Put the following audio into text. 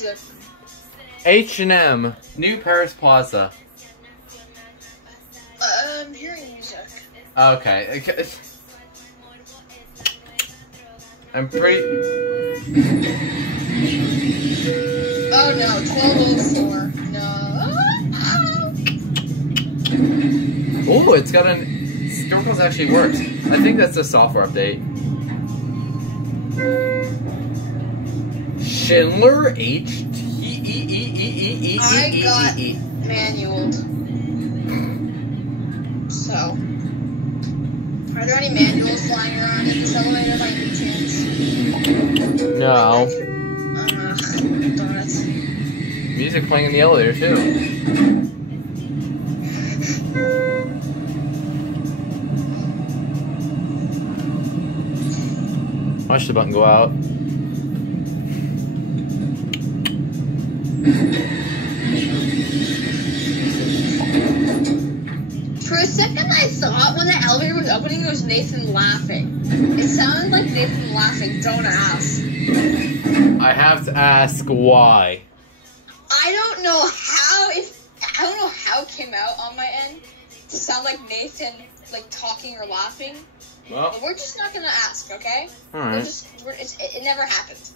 music? H&M, New Paris Plaza. I'm hearing music. Okay. I'm pretty... Oh no, 1204. No. Oh, it's got an... Snorkels actually works. I think that's a software update. Schindler H-T-E-E-E-E-E-E-E-E-E. I got manualed. So, are there any manuals flying around in this elevator by any chance? No. Donuts. Music playing in the elevator too. Watch the button go out. For a second, I thought when the elevator was opening, it was Nathan laughing. It sounded like Nathan laughing. Don't ask. I have to ask why. I don't know how it came out on my end to sound like Nathan, like talking or laughing. Well, But we're just not gonna ask, okay? all right. It never happened.